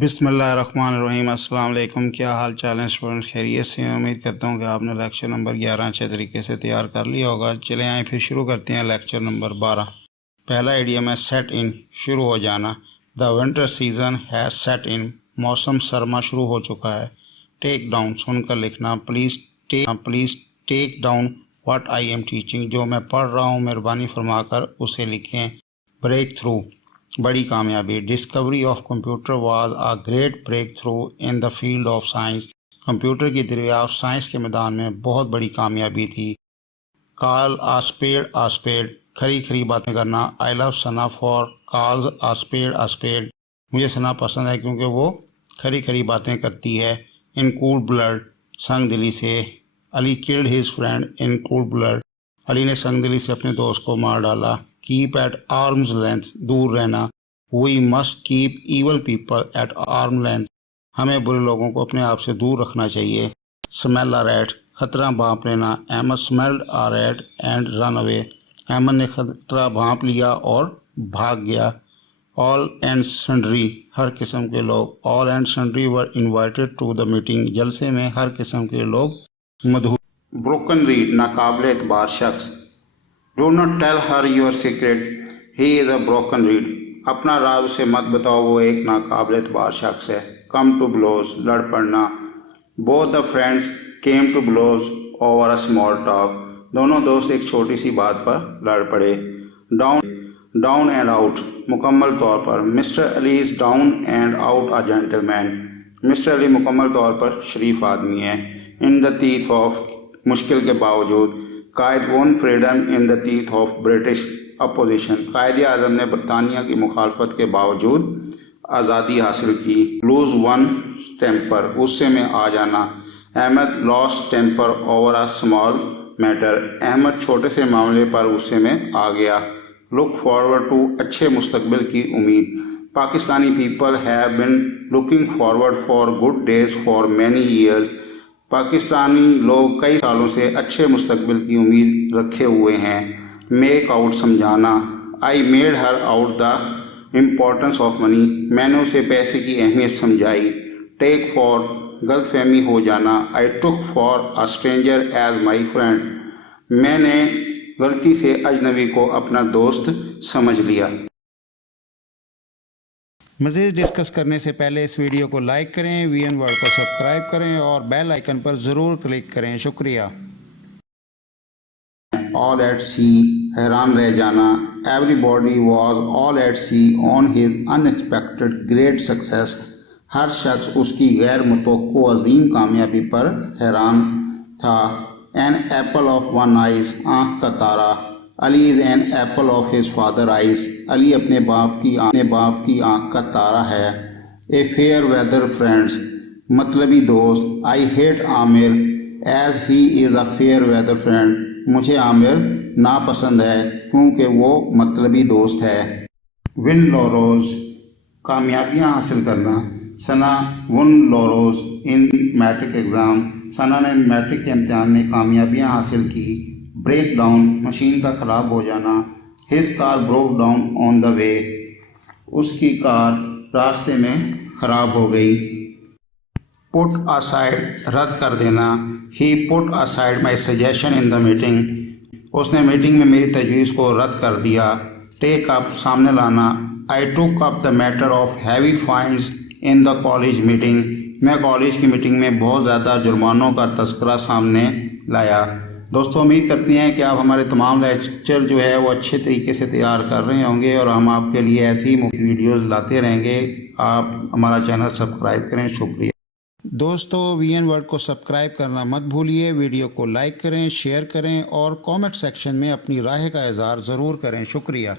بسم اللہ الرحمن الرحیم۔ السلام علیکم، کیا حال چال ہیں اسٹوڈنٹس؟ خیریت سے ہیں؟ امید کرتا ہوں کہ آپ نے لیکچر نمبر 11 اچھے طریقے سے تیار کر لیا ہوگا۔ چلیں آئیں پھر شروع کرتے ہیں لیکچر نمبر 12۔ پہلا ایڈیم ہے سیٹ ان، شروع ہو جانا۔ The winter season has set in, موسم سرما شروع ہو چکا ہے۔ ٹیک ڈاؤن، سن کر لکھنا۔ Please take down what I am teaching, جو میں پڑھ رہا ہوں مہربانی فرما کر اسے لکھیں۔ بریک تھرو، بڑی کامیابی۔ Discovery of computer was a great break through in the field of science, computer کی دریافت سائنس کے میدان میں بہت بڑی کامیابی تھی۔ کال اسپیڈ اسپیڈ، کھری کھری باتیں کرنا۔ آئی لو ثنا فار کالز اسپیڈ اسپیڈ، مجھے ثنا پسند ہے کیونکہ وہ کھری کھری باتیں کرتی ہے۔ ان کول بلڈ، سنگ دلی سے۔ علی کلڈ ہز فرینڈ ان کول بلڈ، علی نے سنگ دلی سے اپنے دوست کو مار ڈالا۔ کیپ ایٹ آرمز لینتھ، دور رہنا۔ We must keep evil people at arm length, ہمیں برے لوگوں کو اپنے آپ سے دور رکھنا چاہیے۔ اسمیل اے ریٹ، خطرہ بھانپ لینا۔ Ahmed smelled a rat and run away, Ahmed نے خطرہ بھانپ لیا اور بھاگ گیا۔ آل اینڈ سنڈری، ہر قسم کے لوگ۔ All and sundry were invited to the meeting, جلسے میں ہر قسم کے لوگ مدعو۔ بروکن ریڈ، ناقابل اعتبار شخص۔ Do not tell her your secret, he is a broken reed, اپنا راز اسے مت بتاؤ، وہ ایک ناقابل اعتبار شخص ہے۔ کم ٹو بلوز، لڑ پڑنا۔ Both the friends came to blows over a small talk, دونوں دوست ایک چھوٹی سی بات پر لڑ پڑے۔ ڈاؤن اینڈ آؤٹ، مکمل طور پر۔ Mr Ali is down and out a gentleman, Mr Ali مکمل طور پر شریف آدمی ہے۔ ان دا تیتھ آف، مشکل کے باوجود۔ Quaid won freedom in the teeth of British opposition, Quaid Azam نے برطانیہ کی مخالفت کے باوجود آزادی حاصل کی۔ لوز ون ٹیمپر، غصے میں آ جانا۔ Ahmed lost temper over a small matter, Ahmed چھوٹے سے معاملے پر غصے میں آ گیا۔ لک فارورڈ ٹو، اچھے مستقبل کی امید۔ Pakistani people have been looking forward for good days for many years, Pakistani لوگ کئی سالوں سے اچھے مستقبل کی امید رکھے ہوئے ہیں۔ میک آؤٹ، سمجھانا۔ I made Hare out the importance of money, میں نے اسے پیسے کی اہمیت سمجھائی۔ ٹیک فار، غلط فہمی ہو جانا۔ I took for a stranger as my friend, میں نے غلطی سے اجنبی کو اپنا دوست سمجھ لیا۔ مزید ڈسکس کرنے سے پہلے اس ویڈیو کو لائک کریں، وی این ورڈ کو سبسکرائب کریں اور بیل آئیکن پر ضرور کلک کریں۔ شکریہ۔ آل ایٹ سی، حیران رہ جانا۔ Everybody was all at sea on his unexpected great success, ہر شخص اس کی غیر متوقع عظیم کامیابی پر حیران تھا۔ An apple of one eyes, آنکھ کا تارا۔ Ali is an apple of his father eyes, Ali اپنے باپ کی آنکھ کا تارا ہے۔ اے فیئر ویدر فرینڈز، مطلبی دوست۔ I hate Aamir as he is a fair weather friend, مجھے عامر ناپسند ہے کیونکہ وہ مطلبی دوست ہے۔ ون لوروز، کامیابیاں حاصل کرنا۔ ثنا ون لوروز ان میٹرک ایگزام، ثنا نے میٹرک کے امتحان میں کامیابیاں حاصل کی۔ بریک ڈاؤن، مشین کا خراب ہو جانا۔ His car broke down on the way, اس کی کار راستے میں خراب ہو گئی۔ پٹ اسائڈ، رد کر دینا۔ He put aside my suggestion in the meeting, اس نے میٹنگ میں میری تجویز کو رد کر دیا۔ ٹیک اپ، سامنے لانا۔ I took up the matter of heavy fines in the college meeting, میں کالج کی میٹنگ میں بہت زیادہ جرمانوں کا تذکرہ سامنے لایا۔ دوستوں، امید کرتے ہیں کہ آپ ہمارے تمام لیکچر جو ہے وہ اچھے طریقے سے تیار کر رہے ہوں گے اور ہم آپ کے لیے ایسی مفید ویڈیوز لاتے رہیں گے۔ آپ ہمارا چینل سبسکرائب کریں۔ شکریہ دوستو، وی این ورلڈ کو سبسکرائب کرنا مت بھولیے، ویڈیو کو لائک کریں، شیئر کریں اور کامنٹ سیکشن میں اپنی رائے کا اظہار ضرور کریں۔ شکریہ۔